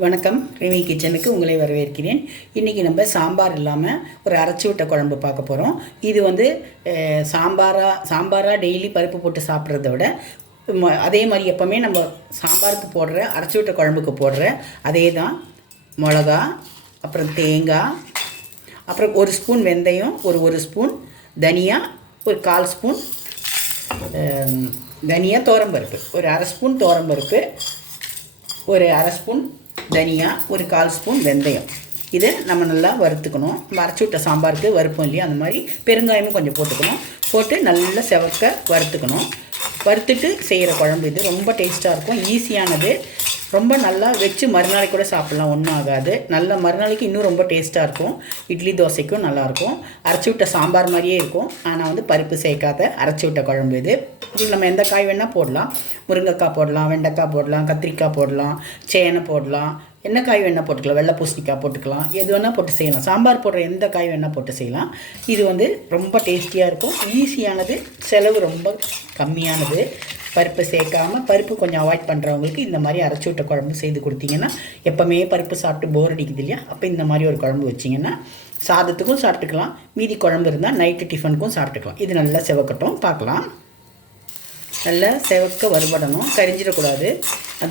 வணக்கம். ரிமி கிச்சனுக்கு உங்களை வரவேற்கிறேன். இன்றைக்கி நம்ம சாம்பார் இல்லாமல் ஒரு அரைச்சி விட்ட குழம்பு பார்க்க போகிறோம். இது வந்து சாம்பாராக டெய்லி பருப்பு போட்டு சாப்பிட்றத விட அதே மாதிரி எப்போவுமே நம்ம சாம்பாருக்கு போடுற அரைச்சி விட்ட குழம்புக்கு போடுற அதே தான். மிளகா, அப்புறம் தேங்காய், அப்புறம் ஒரு ஸ்பூன் வெந்தயம், ஒரு ஸ்பூன் தனியா, ஒரு 1/4 ஸ்பூன் தனியா, தோரம்பருப்பு, ஒரு அரை ஸ்பூன் தோரம்பருப்பு, ஒரு அரை ஸ்பூன் தனியா, ஒரு 1/4 ஸ்பூன் வெந்தயம். இதை நம்ம நல்லா வறுத்துக்கணும். நம்ம அரைச்சி விட்ட சாம்பாருக்கு வறுப்போம் இல்லையா, அந்த மாதிரி பெருங்காயமும் கொஞ்சம் போட்டு நல்லா செவக்க வறுத்துக்கணும். வறுத்துட்டு செய்கிற குழம்பு இது ரொம்ப டேஸ்ட்டாக இருக்கும். ஈஸியானது. ரொம்ப நல்லா வச்சு மறுநாளைக்கு கூட சாப்பிட்லாம், ஒன்றும் ஆகாது. நல்ல மறுநாளைக்கு இன்னும் ரொம்ப டேஸ்ட்டாக இருக்கும். இட்லி தோசைக்கும் நல்லாயிருக்கும். அரைச்சி விட்ட சாம்பார் மாதிரியே இருக்கும். ஆனால் வந்து பருப்பு சேர்க்காத அரைச்சி விட்ட குழம்பு இது. இதுக்கு நம்ம எந்த காய் வேணால் போடலாம். முருங்கைக்காய் போடலாம், வெண்டைக்காய் போடலாம், கத்திரிக்காய் போடலாம், சேனை போடலாம், என்ன காய் வேணால் போட்டுக்கலாம், வெள்ளை பூசணிக்காய் போட்டுக்கலாம், எது வேணால் போட்டு செய்யலாம். சாம்பார் போடுற எந்த காய் வேணால் போட்டு செய்யலாம். இது வந்து ரொம்ப டேஸ்டியாக இருக்கும். ஈஸியானது, செலவு ரொம்ப கம்மியானது. பருப்பு சேர்க்காமல், பருப்பு கொஞ்சம் அவாய்ட் பண்ணுறவங்களுக்கு இந்த மாதிரி அரைச்சி விட்ட குழம்பு செய்து கொடுத்தீங்கன்னா, எப்போவுமே பருப்பு சாப்பிட்டு போர் அடிக்குது இல்லையா, அப்போ இந்த மாதிரி ஒரு குழம்பு வச்சிங்கன்னா சாதத்துக்கும் சாப்பிட்டுக்கலாம். மீதி குழம்பு இருந்தால் நைட்டு டிஃபனுக்கும் சாப்பிட்டுக்கலாம். இது நல்லா செவக்கட்டும், பார்க்கலாம். நல்லா செவக்க வறுபடணும், கரிஞ்சிடக்கூடாது.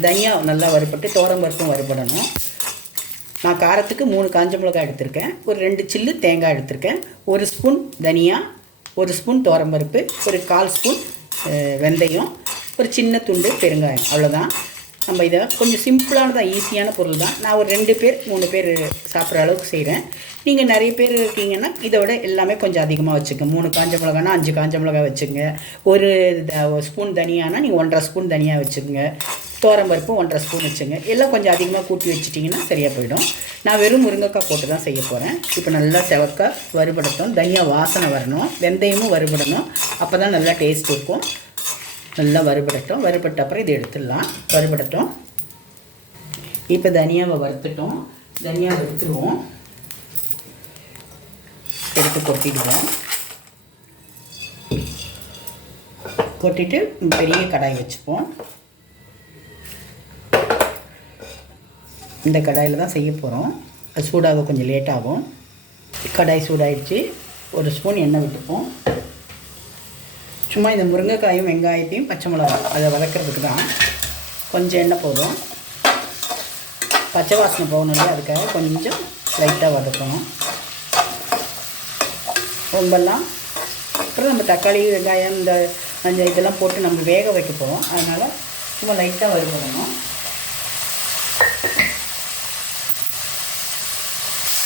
தனியா நல்லா வறுபட்டு தோரம்பருப்பும் வறுபடணும். நான் காரத்துக்கு 3 காஞ்ச மிளகாய் எடுத்திருக்கேன், ஒரு 2 சில்லு தேங்காய் எடுத்திருக்கேன், 1 ஸ்பூன் தனியா, 1 ஸ்பூன் தோரம்பருப்பு, ஒரு 1/4 ஸ்பூன் வெந்தயம், ஒரு சின்ன துண்டு பெருங்காயம். அவ்வளோதான். நம்ம இதை கொஞ்சம் சிம்பிளானதான், ஈஸியான பொருள் தான். நான் ஒரு 2 பேர் 3 பேர் சாப்பிட்ற அளவுக்கு செய்கிறேன். நீங்கள் நிறைய பேர் இருக்கீங்கன்னா இதை விட எல்லாமே கொஞ்சம் அதிகமாக வச்சுக்கோங்க. 3 காஞ்ச மிளகானா 5 காஞ்ச மிளகாய் வச்சுக்கோங்க. ஒரு ஸ்பூன் தனியானா நீங்கள் 1/2 ஸ்பூன் தனியாக வச்சுக்கோங்க. தோரம்பருப்பு 1/2 ஸ்பூன் வச்சுங்க. எல்லாம் கொஞ்சம் அதிகமாக கூட்டி வச்சுட்டிங்கன்னா சரியாக போயிடும். நான் வெறும் முருங்கைக்காய் போட்டு தான் செய்ய போகிறேன். இப்போ நல்லா செவக்க வறுபடட்டும். தனியாக வாசனை வரணும், வெந்தயமும் வறுபடணும். அப்போ தான் நல்லா டேஸ்ட் இருக்கும். நல்லா வறுபடட்டும். வறுபட்ட அப்புறம் இதை எடுத்துடலாம். வறுபடட்டும். இப்போ தனியாவை வறுத்துட்டோம். தனியாவை எடுத்துருவோம். எடுத்து கொட்டிடுவோம். கொட்டிட்டு பெரிய கடாய் வச்சுப்போம். இந்த கடாயில் தான் செய்ய போகிறோம். அது சூடாக கொஞ்சம் லேட் ஆகும். கடாய் சூடாயிடுச்சு. 1 ஸ்பூன் எண்ணெய் விட்டுப்போம். சும்மா இந்த முருங்கைக்காயும் வெங்காயத்தையும் பச்சை மிளகாய் அதை வதக்கிறதுக்கு தான். கொஞ்சம் எண்ணெய் போதும். பச்சை வாசனை போகணும் இல்லையா, அதுக்காக கொஞ்சம் லைட்டாக வதக்கணும். ரொம்பலாம். அப்புறம் நம்ம தக்காளி வெங்காயம் இந்த இதெல்லாம் போட்டு நம்ம வேக வைக்க போகிறோம். அதனால் சும்மா லைட்டாக வறுபடணும்.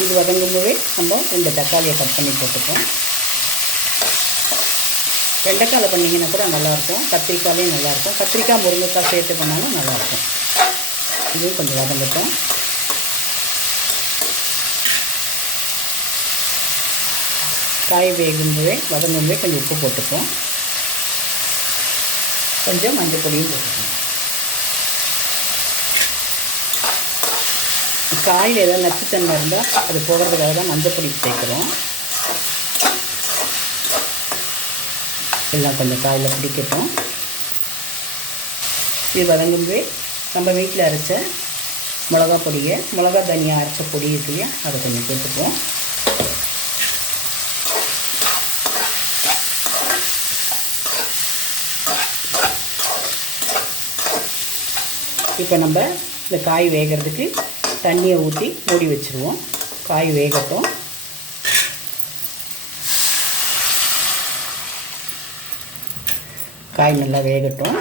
இது வதங்கும்போதே நம்ம இந்த தக்காளியை கட் பண்ணி போட்டுப்போம். வெண்டைக்காயில் பண்ணிங்கன்னா கூட நல்லாயிருக்கும். கத்திரிக்காயிலையும் நல்லாயிருக்கும். கத்திரிக்காய் முருங்கைக்காய் சேர்த்து பண்ணாலும் நல்லாயிருக்கும். இதுவும் கொஞ்சம் வதங்கட்டும். காய் வதங்கும்போதே கொஞ்சம் உப்பு போட்டுப்போம். கொஞ்சம் மஞ்சள் பொடியும் போட்டுப்போம். காயில் ஏதாவது நச்சுத்தன்மை இருந்தால் அது போடுறதுக்காக தான் மஞ்சள் பொடி சேர்க்குறோம். எல்லாம் கொஞ்சம் காயில் பிடிக்கட்டும். இது வதங்கும்போதே நம்ம வீட்டில் அரைச்ச மிளகா பொடியை, மிளகா தனியாக அரைச்ச பொடி இருக்கு இல்லையா, அதை கொஞ்சம் போட்டுப்போம். இப்போ நம்ம இந்த காய் வேகிறதுக்கு தண்ணியை ஊற்றி மூடி வச்சுருவோம். காய் வேகட்டும். காய் நல்லா வேகட்டும்.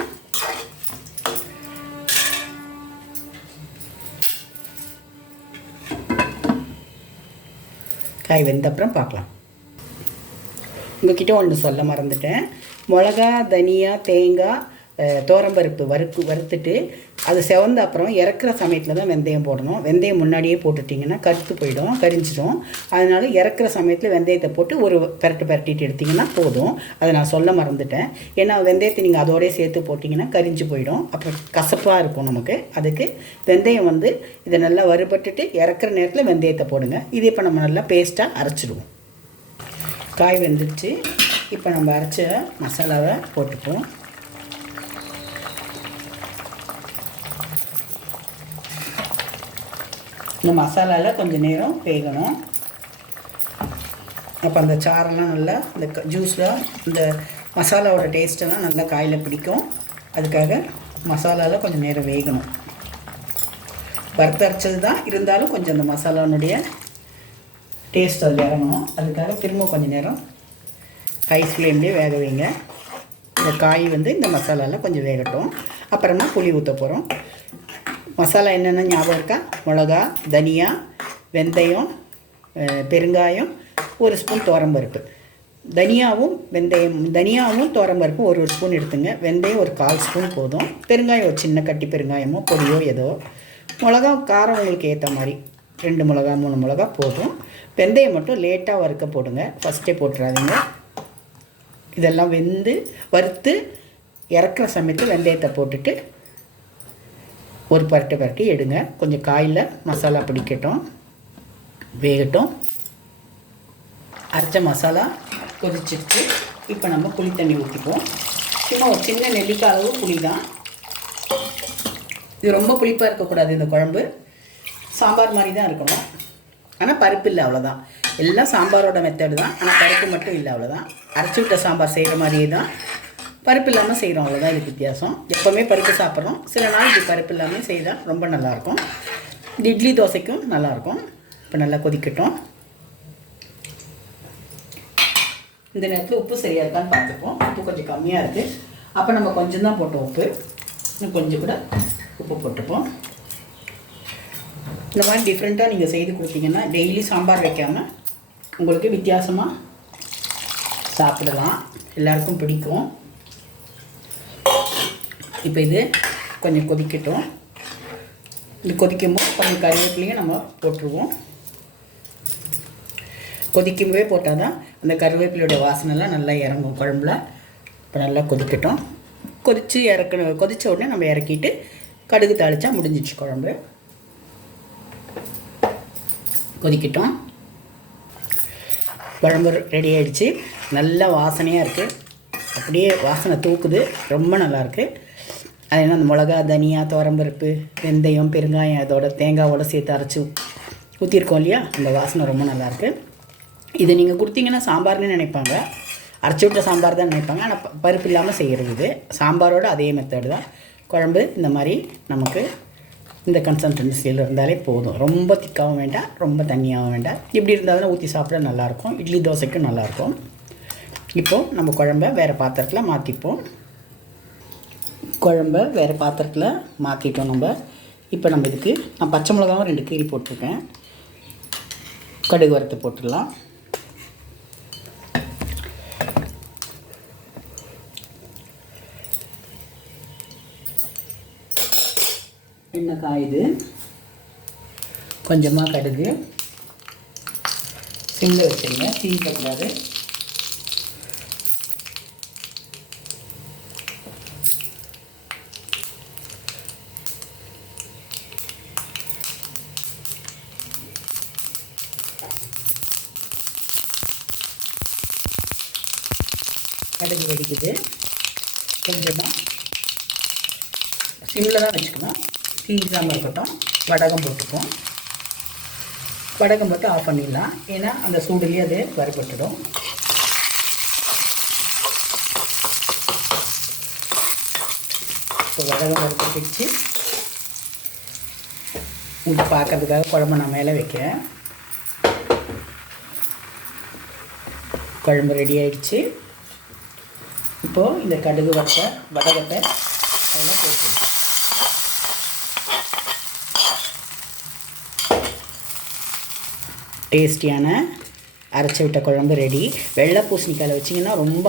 காய் வெந்த அப்புறம் பார்க்கலாம். உங்கள்கிட்ட ஒன்று சொல்ல மறந்துட்டேன். மிளகா, தனியா, தேங்காய், தோரம்பருப்பு வறுத்துட்டு அது செவந்த அப்புறம் இறக்குற சமயத்தில் தான் வெந்தயம் போடணும். வெந்தயம் முன்னாடியே போட்டுட்டிங்கன்னா கருத்து போயிடும், கரிஞ்சிடும். அதனால் இறக்குற சமயத்தில் வெந்தயத்தை போட்டு ஒரு பெரட்டிட்டு எடுத்திங்கன்னா போதும். அதை நான் சொல்ல மறந்துட்டேன். ஏன்னா வெந்தயத்தை நீங்கள் அதோடய சேர்த்து போட்டிங்கன்னா கரிஞ்சு போயிடும், அப்புறம் கசப்பாக இருக்கும் நமக்கு. அதுக்கு வெந்தயம் வந்து இதை நல்லா வறுபட்டுட்டு இறக்குற நேரத்தில் வெந்தயத்தை போடுங்க. இது இப்போ நம்ம நல்லா பேஸ்ட்டாக அரைச்சிடுவோம். காய் வெந்துடுச்சு. இப்போ நம்ம அரைச்ச மசாலாவை போட்டுப்போம். இந்த மசாலாவில் கொஞ்சம் நேரம் வேகணும். அப்போ அந்த சாரெல்லாம் நல்லா இந்த ஜூஸில் இந்த மசாலாவோட டேஸ்ட்டெல்லாம் நல்லா காயில் பிடிக்கும். அதுக்காக மசாலாவில் கொஞ்சம் நேரம் வேகணும். வறுத்தரைச்சது தான் இருந்தாலும் கொஞ்சம் அந்த மசாலானுடைய டேஸ்ட் அதில் இறங்கணும். அதுக்காக திரும்ப கொஞ்சம் நேரம் ஹை ஃப்ளேம்லேயே வேக வைங்க. இந்த காய் இந்த மசாலாவில் கொஞ்சம் வேகட்டும். அப்புறமா புளி ஊற்ற போகிறோம். மசாலா என்னென்ன ஞாபகம் இருக்கா? மிளகா, தனியா, வெந்தயம், பெருங்காயம், 1 ஸ்பூன் துவரம்பருப்பு. தனியாவும் துவரம்பருப்பும் 1 ஸ்பூன் எடுத்துங்க. வெந்தயம் 1/4 ஸ்பூன் போதும். பெருங்காயம் ஒரு சின்ன கட்டி பெருங்காயமோ பொடியோ ஏதோ. மிளகா காரம் உங்களுக்கு ஏற்ற மாதிரி 2 மிளகா 3 மிளகா போதும். வெந்தயம் மட்டும் லேட்டாக வறுக்க போடுங்க, ஃபஸ்ட்டே போட்டுறாதீங்க. இதெல்லாம் வறுத்து இறக்குற சமயத்தில் வெந்தயத்தை போட்டுட்டு ஒரு பரட்டி எடுங்க. கொஞ்சம் காயில் மசாலா பிடிக்கட்டும், வேகட்டும். அரைச்ச மசாலா கொதிச்சிருச்சு. இப்போ நம்ம புளி தண்ணி ஊற்றிப்போம். சும்மா ஒரு சின்ன நெல்லிக்காய் அளவு புளி தான். இது ரொம்ப புளிப்பாக இருக்கக்கூடாது. இந்த குழம்பு சாம்பார் மாதிரி தான் இருக்கணும். ஆனால் பருப்பு இல்லை, அவ்வளோதான். எல்லாம் சாம்பாரோட மெத்தடு தான். ஆனால் பருப்பு மட்டும் இல்லை, அவ்வளோதான். அரைச்சி விட்ட சாம்பார் செய்கிற மாதிரியே தான், பருப்பு இல்லாமல் செய்கிறோம், அவ்வளோதான் இதுக்கு வித்தியாசம். எப்போவுமே பருப்பு சாப்பிட்றோம், சில நாள் இது பருப்பு இல்லாமல் செய்தால் ரொம்ப நல்லாயிருக்கும். இது இட்லி தோசைக்கும் நல்லாயிருக்கும். இப்போ நல்லா கொதிக்கட்டும். இந்த நேரத்தில் உப்பு சரியாக இருக்கான்னு பார்த்துப்போம். உப்பு கொஞ்சம் கம்மியாக இருக்குது. அப்போ நம்ம கொஞ்சம் தான் போட்டோம் உப்பு. இன்னும் கொஞ்சம் கூட உப்பு போட்டுப்போம். இந்த மாதிரி டிஃப்ரெண்ட்டாக நீங்கள் செய்து கொடுத்தீங்கன்னா டெய்லி சாம்பார் வைக்காமல் உங்களுக்கு வித்தியாசமாக சாப்பிடலாம். எல்லாருக்கும் பிடிக்கும். இப்போ இது கொஞ்சம் கொதிக்கட்டும். இது கொதிக்கும்போது கொஞ்சம் கருவேப்பிலையும் நம்ம போட்டுருவோம். கொதிக்கும்போதே போட்டால் தான் அந்த கருவேப்பிலையோட வாசனைலாம் நல்லா இறங்கும் குழம்புல. இப்போ நல்லா கொதிக்கட்டும். கொதித்த உடனே நம்ம இறக்கிட்டு கடுகு தாளித்தா முடிஞ்சிச்சு குழம்பு. கொதிக்கட்டும். குழம்பு ரெடி ஆகிடுச்சு. நல்ல வாசனையாக இருக்குது. அப்படியே வாசனை தூக்குது. ரொம்ப நல்லாயிருக்கு. அது என்ன, அந்த மிளகா, தனியா, துவரம்பருப்பு, வெந்தயம், பெருங்காயம் அதோட தேங்காவோடு சேர்த்து அரைச்சி ஊற்றிருக்கோம் இல்லையா, அந்த வாசனை ரொம்ப நல்லாயிருக்கு. இதை நீங்கள் கொடுத்தீங்கன்னா சாம்பார்னு நினைப்பாங்க, அரைச்சி விட்ட சாம்பார் தான் நினைப்பாங்க. ஆனால் பருப்பு இல்லாமல் செய்கிறது இது. சாம்பாரோட அதே மெத்தடு தான். குழம்பு இந்த மாதிரி நமக்கு இந்த கன்சிஸ்டன்சியில் இருந்தாலே போதும். ரொம்ப திக்காகவும் வேண்டாம், ரொம்ப தண்ணியாகவும் வேண்டாம். இப்படி இருந்தாலும் ஊற்றி சாப்பிட நல்லாயிருக்கும். இட்லி தோசைக்கும் நல்லாயிருக்கும். இப்போது நம்ம குழம்ப வேறு பாத்திரத்தில் மாற்றிப்போம். குழம்ப வேறு பாத்திரத்தில் மாற்றிட்டோம் நம்ம. இப்போ நம்ம இதுக்கு நான் பச்சை மிளகாவும் 2 கீரி போட்டிருக்கேன். கடுகு வறுத்து போட்டுடலாம். எண்ணெய் காயுது. கொஞ்சமாக கடுகு சிம்மில் வச்சுருங்க, தீக்கக்கூடாது. கடுகு வெடிக்குது. கொஞ்சமாக சிம்மில் தான் வச்சுக்கணும், தீஞ்சாமல் இருக்கட்டும். வடகம் போட்டுப்போம். வடகம் போட்டு ஆஃப் பண்ணிடலாம், ஏன்னா அந்த சூடுலேயே அது வறுபட்டுடும். இப்போ வடகம் வறுபட்டுச்சு. உங்களுக்கு பார்க்கறதுக்காக குழம்பு நான் மேலே வைக்கிறேன். குழம்பு ரெடி ஆகிடுச்சு. இப்போது இந்த கடுகு வடகத்தை அதெல்லாம் போட்டுருவோம். டேஸ்டியான அரைச்சி விட்ட குழம்பு ரெடி. வெள்ளை பூசணிக்காயில் வச்சிங்கன்னா ரொம்ப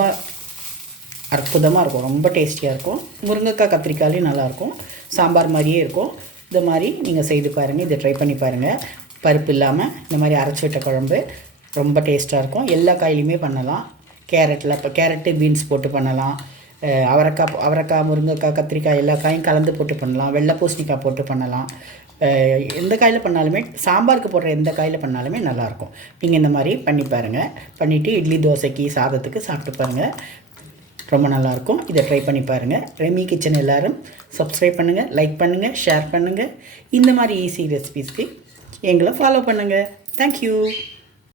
அற்புதமாக இருக்கும், ரொம்ப டேஸ்டியாக இருக்கும். முருங்கைக்காய் கத்திரிக்காயிலையும் நல்லாயிருக்கும், சாம்பார் மாதிரியே இருக்கும். இந்த மாதிரி நீங்கள் செய்து பாருங்கள், இதை ட்ரை பண்ணி பாருங்கள். பருப்பு இல்லாமல் இந்த மாதிரி அரைச்சி விட்ட குழம்பு ரொம்ப டேஸ்ட்டாக இருக்கும். எல்லா காயிலையுமே பண்ணலாம். இப்போ கேரட்டு பீன்ஸ் போட்டு பண்ணலாம். அவரைக்காய், முருங்கைக்காய், கத்திரிக்காய் எல்லா காயும் கலந்து போட்டு பண்ணலாம். வெள்ளை பூசணிக்காய் போட்டு பண்ணலாம். எந்த காயில் பண்ணாலுமே, சாம்பாருக்கு போடுற எந்த காயில் பண்ணாலுமே நல்லாயிருக்கும். நீங்கள் இந்த மாதிரி பண்ணி பாருங்கள். பண்ணிவிட்டு இட்லி தோசைக்கு சாதத்துக்கு சாப்பிட்டு பாருங்கள், ரொம்ப நல்லாயிருக்கும். இதை ட்ரை பண்ணி பாருங்கள். ரெமி கிச்சன் எல்லோரும் சப்ஸ்கிரைப் பண்ணுங்கள், லைக் பண்ணுங்கள், ஷேர் பண்ணுங்கள். இந்த மாதிரி ஈஸி ரெசிபீஸ்க்கு எங்களை ஃபாலோ பண்ணுங்கள். தேங்க்யூ.